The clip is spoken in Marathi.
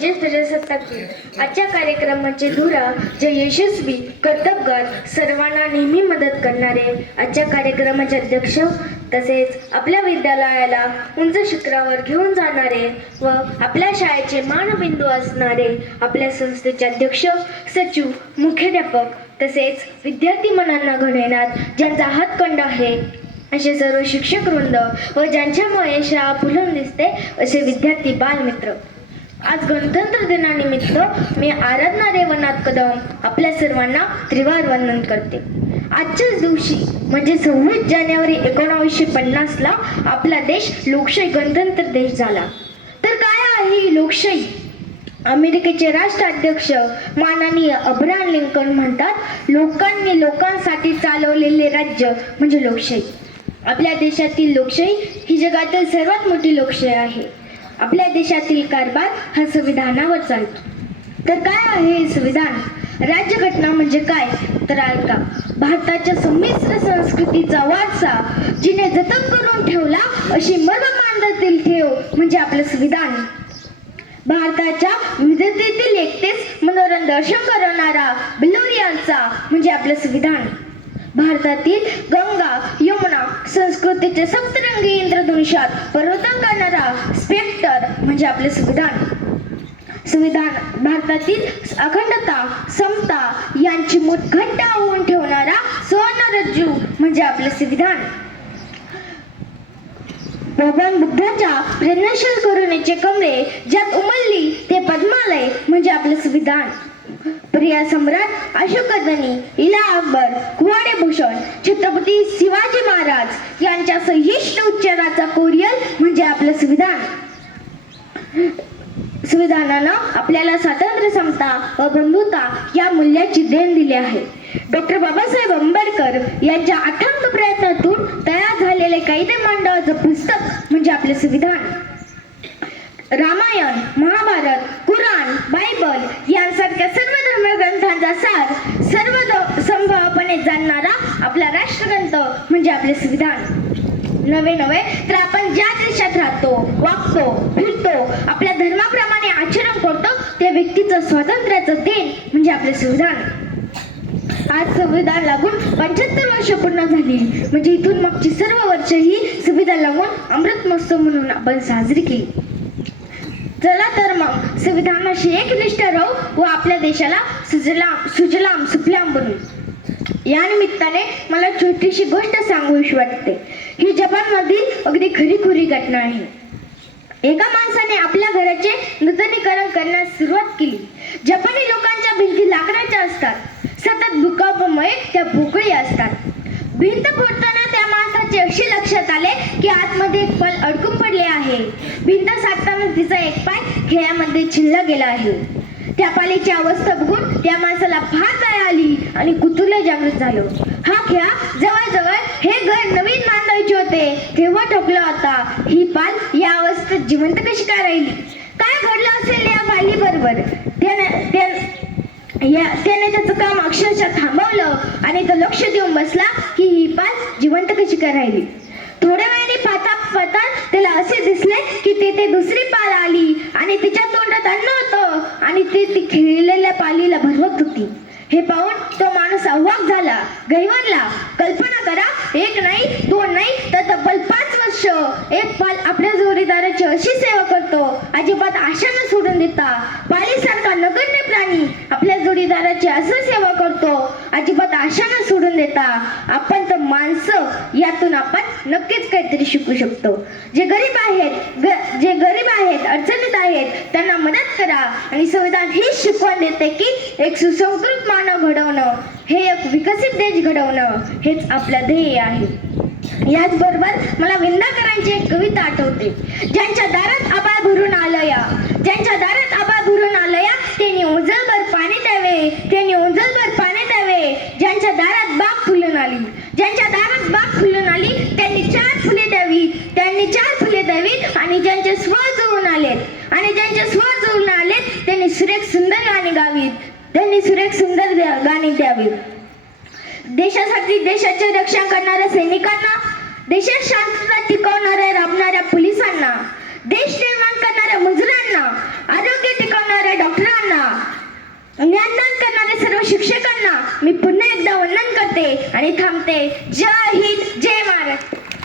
म्हणजेच प्रजासत्ताक दिन. आजच्या कार्यक्रमाचे धुरा जे यशस्वी कर्तबगार सर्वांना नेहमी मदत करणारे आजच्या कार्यक्रमाचे अध्यक्ष तसेच आपल्या विद्यालयाला उंच शिखरावर घेऊन जाणारे व आपल्या शाळेचे मानबिंदू असणारे आपल्या संस्थेचे अध्यक्ष सचिव मुख्याध्यापक तसेच विद्यार्थी मनांना घडवण्यात ज्यांचा हातखंड आहे. असे सर्व शिक्षक वृंद व ज्यांच्यामुळे शाळा फुलून दिसते असे विद्यार्थी बालमित्र. आज गणतंत्र दिनानिमित्त मी आराधना रेवनाथ कदम आपल्या सर्वांना त्रिवार वंदन करते. आजच्याच दिवशी म्हणजे सव्वीस जानेवारी एकोणावीसशे पन्नासला आपला देश लोकशाही गणतंत्र देश झाला. तर काय आहे ही लोकशाही? अमेरिकेचे राष्ट्राध्यक्ष माननीय अब्राहम लिंकन म्हणतात लोकांनी लोकांसाठी चालवलेले राज्य म्हणजे लोकशाही. आपल्या देशातील लोकशाही ही जगातील सर्वात मोठी लोकशाही आहे. आपल्या देशातील कारभार हा संविधानावर चालतो. तर काय आहे हे संविधान? राज्यघटना म्हणजे काय? तर ऐका भारताच्या संमिश्र संस्कृतीचा वारसा जिने जतन करून ठेवला अशी मर्ममांडातील ठेव म्हणजे आपलं संविधान. भारताच्या विविधतेतील एकतेच मनोरंजन करणारा बिलोरियांचा म्हणजे आपलं संविधान. भारतातील गंगा यमुना संस्कृतीचे सप्तरंगी इंद्रधनुष्यात परिवर्तन करणारा स्पेक्टर म्हणजे आपले संविधान. संविधान भारतातील अखंडता समता यांची मूठ होऊन ठेवणारा सुवर्णरज्जू म्हणजे आपले संविधान. भगवान बुद्धाच्या प्रेरणाशील करुणेचे कमळे ज्यात उमलली ते पद्मालय म्हणजे आपले संविधान. प्रिया सम्राट अशोकदनी इला अकबर कुवाडे भूषण छत्रपती शिवाजी महाराज यांच्या सहिष्ण उच्चाराचा कोरियल म्हणजे आपलं संविधान. संविधानानं आपल्याला स्वातंत्र्य समता व बंधुता या मूल्याची देण दिली आहे. डॉक्टर बाबासाहेब आंबेडकर यांच्या अथांग प्रयत्नातून तयार झालेले कायदे मंडळाचं पुस्तक म्हणजे आपले संविधान. रामायण महाभारत कुराण बायबल यांसारख्या सर्व धर्मग्रंथांचा सार सर्व ध- जाणणारा आपला राष्ट्रग्रंथ म्हणजे आपले संविधान. नवे नवे तर आपण ज्या देशात राहतो वागतो फिरतो आपल्या धर्माप्रमाणे आचरण करतो त्या व्यक्तीचं स्वातंत्र्याचं देण म्हणजे आपले संविधान. आज संविधान लागून पंच्याहत्तर वर्ष पूर्ण झाली. म्हणजे इथून मागची सर्व वर्ष ही संविधान लागून अमृत महोत्सव म्हणून आपण साजरी केली. चला तर मग संविधानाशी एकनिष्ठ राहू व आपल्या देशाला सुजलाम सुजलाम सुफलाम बनू. या निमित्ताने मला छोटीशी गोष्ट सांगूशी वाटते. ही जपानमधील अगदी खरीखुरी घटना आहे. एका माणसाने आपल्या घराचे नूतनीकरण करण्यास सुरुवात केली. जपानी लोकांच्या भिंती लाकडाच्या असतात. सतत भूकंपमुळे त्या पोकळी असतात. भिंत फोडताना त्या माणसाचे असे लक्षात आले की आतमध्ये एक पल अडकून पडले आहे. भिंत साधताना तिचा एक पाय खेळ्यामध्ये छिल्ला गेला आहे. त्या पालीची अवस्था बघून त्या माणसाला फार दया आली आणि कुतूहल जागृत झालं. हा खेळा जवळजवळ हे घर नवीन बांधायचे होते. तेव्हा ठोकला होता. ही पाल या अवस्थेत जिवंत कशी काय राहिली? काय घडलं असेल या पाली बरोबर त्याने त्याचं काम अक्षरशः थांबवलं आणि तो लक्ष देऊन बसला की ही पाल जिवंत कशी काय राहिली? थोड्या वेळाने पाहता पाहता त्याला असे दिसले की तेथे दुसरी पाल आली आणि तिच्या ती ती खेळलेल्या पालीला भरवत होती. हे पाहून तो माणूस अवाक झाला. गैवरला कल्पना करा एक नाही दोन नाही तर तब्बल पाच वर्ष एक पाल आपल्या जोडीदाराची अशी सेवा करतो. अजिबात आशा न सोडून देता. पालीसारखा नगण्य प्राणी आपल्या जोडीदाराची असं होतो. अजिबात आशा न सोडून देता आपण तर माणसं यातून आपण नक्कीच काहीतरी शिकू शकतो. जे गरीब आहेत ग- जे गरीब आहेत अडचणीत आहेत त्यांना मदत करा आणि संविधान हेच शिकवण देते की एक सुसंस्कृत मानव घडवणं हे एक विकसित देश घडवणं हेच आपलं ध्येय आहे. याचबरोबर मला विंदाकरांची एक कविता आठवते. ज्यांच्या दारात आबा भरून आलं या ज्यांच्या दारात आबा भरून आलं या त्यांनी उजळभर पाणी द्यावे त्यांनी उजळभर पाणी द्यावे ज्यांच्या दारात बाग फुलून आली ज्यांच्या दारात बाग फुलून आली त्यांनी चार फुले द्यावी. त्यांनी चार फुले द्यावीत आणि ज्यांचे स्वर जुळून आलेत आणि ज्यांचे स्वर जुळून आलेत त्यांनी सुरेख सुंदर गाणी गावीत. त्यांनी सुरेख सुंदर गाणी द्यावीत. देशासाठी देशाचे रक्षण करणाऱ्या सैनिकांना देशात शांतता टिकवणाऱ्या राबणाऱ्या पोलिसांना देश निर्माण करणाऱ्या मजुरांना आरोग्य टिकवणाऱ्या डॉक्टरांना ज्ञानदान करणाऱ्या सर्व शिक्षकांना मी वंदन करते आणि थांबते. जय हिंद जय महाराष्ट्र